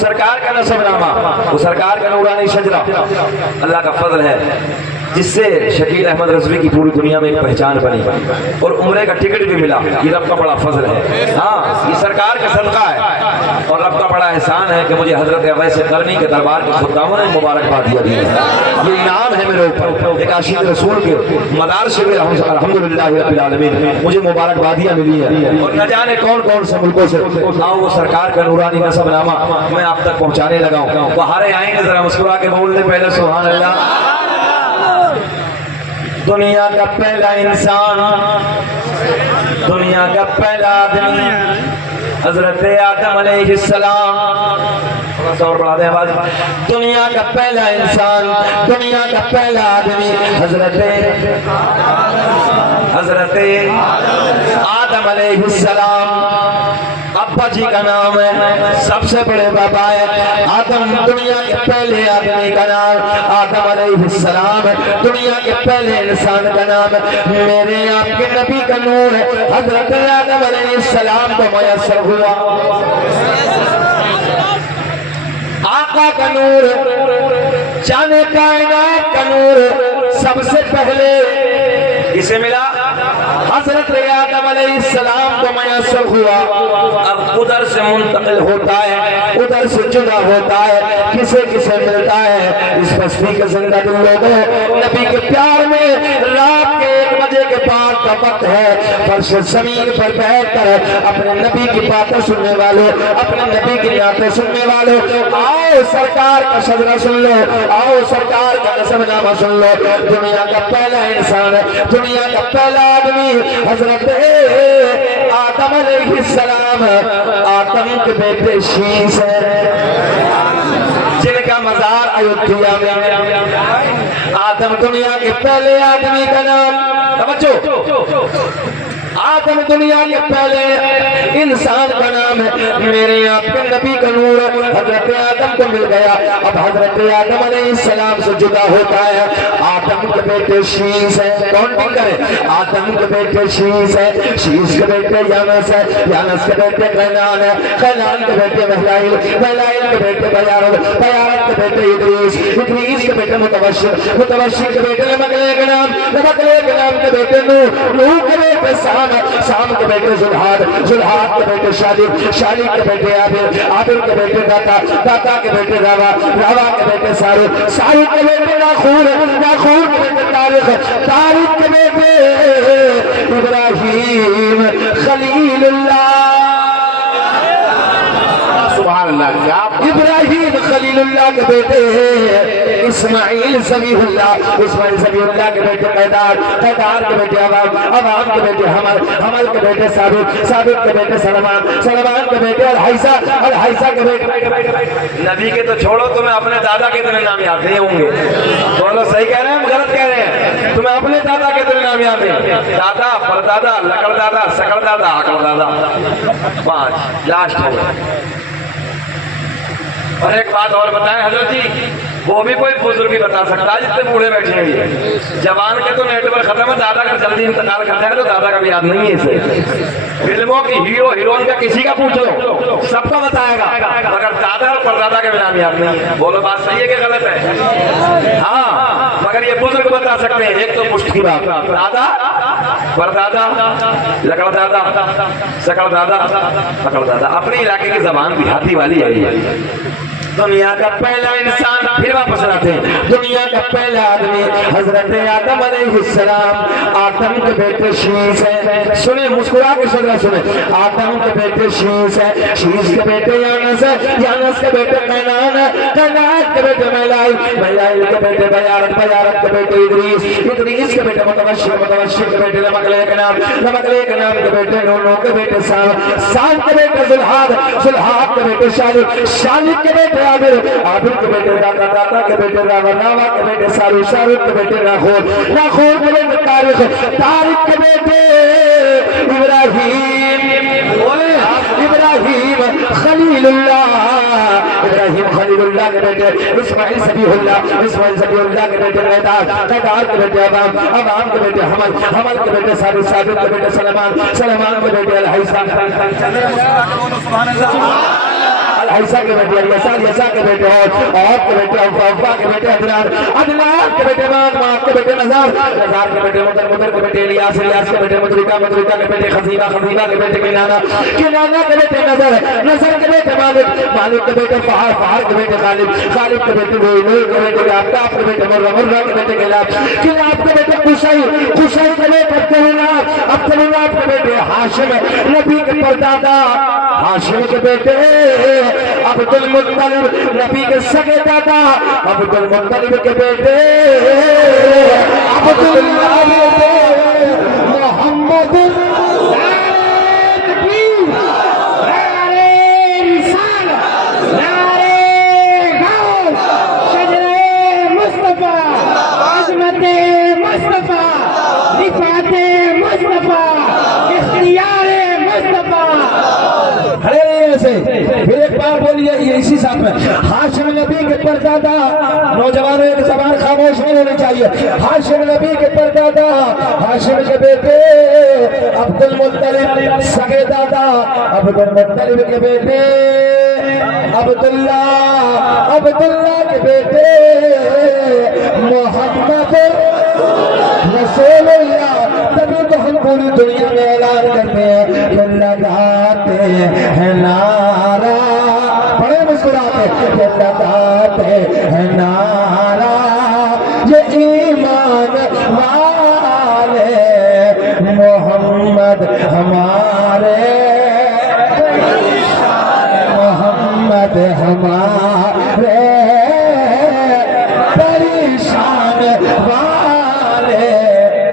سرکار کا نسب نامہ، وہ سرکار کا نورانی شجرہ، اللہ کا فضل ہے جس سے شکیل احمد رضوی کی پوری دنیا میں ایک پہچان بنی اور عمرے کا ٹکٹ بھی ملا۔ یہ رب کا بڑا فضل ہے، ہاں یہ سرکار کا صدقہ ہے اور رب کا بڑا احسان ہے کہ مجھے حضرت اویس قرنی کے دربار کے خداموں نے مبارکباد دیا دی ہے۔ یہ انعام ہے میرے اوپر، ایک عاشق رسول کے مدار سے الحمدللہ رب العالمین مجھے مبارکبادیاں ملی ہیں اور نہ جانے کون کون سے ملکوں سے۔ آؤ وہ سرکار کا نورانی نسب نامہ میں آپ تک پہنچانے لگا ہوں۔ بہاریں آئیں گے، ذرا مسکرا کے بول دیں پہلے سبحان اللہ۔ دنیا کا پہلا انسان، دنیا کا پہلا آدمی حضرت آدم علیہ السلام، اور بڑھا دیں آواز، دنیا کا پہلا انسان، دنیا کا پہلا آدمی حضرت آدم علیہ السلام۔ ابا جی کا نام ہے، سب سے بڑے بابا ہے آدم، دنیا کے پہلے آدمی کا نام آدم علیہ السلام ہے، دنیا کے پہلے انسان کا نام ہے۔ میرے آپ کے نبی کا نور ہے حضرت آدم علیہ السلام کو میسر ہوا، آقا کا نور، جانے کائنات کا نور سب سے پہلے کسے ملا؟ حضرت آدم علیہ السلام کو میسر ہوا۔ اب ادھر سے منتقل ہوتا ہے، ادھر سے جدا ہوتا ہے، کسے کسے ملتا ہے؟ اس بستی کے زندہ دل لوگوں، نبی کے پیار میں رات کے 1 بجے کے بعد کا وقت ہے، فرش زمین پر بیٹھ کر اپنے نبی کی باتیں سننے والوں، اپنے نبی کی باتیں سننے والوں، آؤ سرکار کا شجرہ سن لو، آؤ سرکار کا نسب نامہ سن لو۔ دنیا کا پہلا انسان ہے، دنیا کا پہلا آدمی حضرت آدم علیہ السلام، آدم کے بیٹے شیش ہے جن کا مزار ایودھیا میں۔ آدم دنیا کے پہلے آدمی کا نام، توجہ، آدم دنیا کے پہلے انسان کا نام ہے۔ میرے آپ کے نبی کا نور حضرت آدم کو مل گیا، اب حضرت آدم علیہ السلام سے جدا ہوتا ہے۔ آدم کے بیٹے شیش ہے، کون بھی کرے؟ آدم کے بیٹے شیش ہے، شیش کے بیٹے یانس ہے، یانس کے بیٹے قینان ہے، قینان کے بیٹے مہلائل، مہلائل کے بیٹے بیارد، بیارد کے بیٹے ادریس، ادریس کے بیٹے متوشر، متوشر کے بیٹے لمقلے کے نام، لمقلے کے نام کے بیٹے نوح، نوح کے بیٹے سام، سام کے بیٹے زلحاد، زلحاد کے بیٹے شالب، شالب کے بیٹے عابر، عابر کے بیٹے داتا، داتا کے بیٹے راوا، راوا کے بیٹے سارق، سارق کے بیٹے ناخور، ناخور کے بیٹے تاریخ، تاریخ کے بیٹے ابراہیم خلیل اللہ، سبحان اللہ، کیا ابراہیم خلیل اللہ کے بیٹے اسماعیل ذبیح اللہ، اسماعیل ذبیح اللہ کے بیٹے قیدار، قیدار کے بیٹے عوام، عوام کے بیٹے حمل، حمل کے بیٹے ثابت، ثابت کے بیٹے سلمان، سلمان کے بیٹے الحیثہ، الحیثہ کے بیٹے۔ نبی کے تو چھوڑو، تمہیں اپنے دادا کے اتنے نام یاد نہیں ہوں گے، بولو صحیح کہہ رہے ہیں غلط کہہ رہے ہیں؟ تمہیں اپنے دادا کے اتنے نام یاد ہیں؟ دادا، پردادا، لکڑ دادا، سکڑ دادا، آکڑ دادا، 5 لاسٹ ہو گئے۔ اور ایک بات اور بتائیں حضرت جی، وہ بھی کوئی بزرگ بھی بتا سکتا ہے جتنے بوڑھے بیٹھے ہیں، جوان کے تو نیٹ ورک ختم ہے، دادا کا جلدی انتقال کرتا ہے تو دادا کا بھی یاد نہیں ہے اسے۔ فلموں کی ہیرو ہیروئن کا کسی کا پوچھ لو سب کا بتائے گا، مگر دادا اور پردادا کے بھی نام یاد نہیں ہے۔ بولو بات صحیح ہے کہ غلط ہے؟ ہاں، مگر یہ بزرگ بتا سکتے ہیں۔ ایک تو پشت کی بات، دادا، پردادا، لکڑ دادا، سکڑ دادا، پکڑ دادا، اپنے علاقے کی زبان دیہاتی والی ہے۔ دنیا کا پہلا انسان، پھر واپس آتے ہیں، دنیا کا پہلا آدمی حضرت آدم علیہ السلام، آدم کے بیٹے شیش ہے، سنیں مسکرا کے شجرہ سنیں، آدم کے بیٹے شیش ہے، شیش کے بیٹے یانس ہے، یانس کے بیٹے قینان ہے، قینان کے بیٹے مہلائل، مہلائل کے بیٹے بیارد، بیارد کے بیٹے ادریس، ادریس کے بیٹے متوشر، متوشر کے بیٹے لمقلے کے نام، لمقلے کے نام کے بیٹے نونو کے بیٹے سام، سام کے بیٹے زلحاد، زلحاد کے بیٹے شالب، شالب کے بیٹے عابر، عابر کے بیٹے داتا، داتا کے بیٹے راوا، راوا کے بیٹے سارو، سارو کے بیٹے ناخور، ناخور کے بیٹے تاریخ، تاریخ کے بیٹے ابراہیم، بولے ابراہیم خلیل اللہ، ابراہیم خلیل اللہ کے بیٹے اسماعیل ذبیح اللہ، اسماعیل ذبیح اللہ کے بیٹے قیدار، قیدار کے بیٹے عوام، عوام کے بیٹے حمل، حمل کے بیٹے ثابت، ثابت کے بیٹے سلمان، سلمان کے بیٹے الحیثہ، عیسیٰ کے بیٹے یسا کے بیٹے اور کے بیٹے افا کے بیٹے عدنان کے بیٹے مات کے بیٹے نزار کے بیٹے مدر کے بیٹے الیاس کے بیٹے مدرکہ کے بیٹے خزیبہ کے بیٹے کنانہ کے بیٹے نظر کے بیٹے مالک کے بیٹے فہر کے بیٹے غالب کے بیٹے نور کے بیٹے آفتاب کے بیٹے مرہ کے بیٹے کلاب کے بیٹے خوشائی کے بیٹے عبداللہ کے بیٹے ہاشم نبی کے پردادا ہاشم کے بیٹے عبد المطلب نبی کے سگے دادا عبد المطلب کے بیٹے عبداللہ محمد پھر ایک بار بولیے یہ اسی ساتھ میں ہاشم نبی کے پردادا نوجوانوں ایک زبان خاموش نہیں ہونی چاہیے ہاشم نبی کے پردادا ہاشم کے بیٹے عبد المطلب سگے دادا عبد المطلب کے بیٹے عبداللہ کے بیٹے محمد رسول اللہ تبھی تو ہم پوری دنیا میں اعلان کرتے ہیں کہ لگاتے ہیں نعرہ بڑے مسکراتے ہیں کہ لگاتے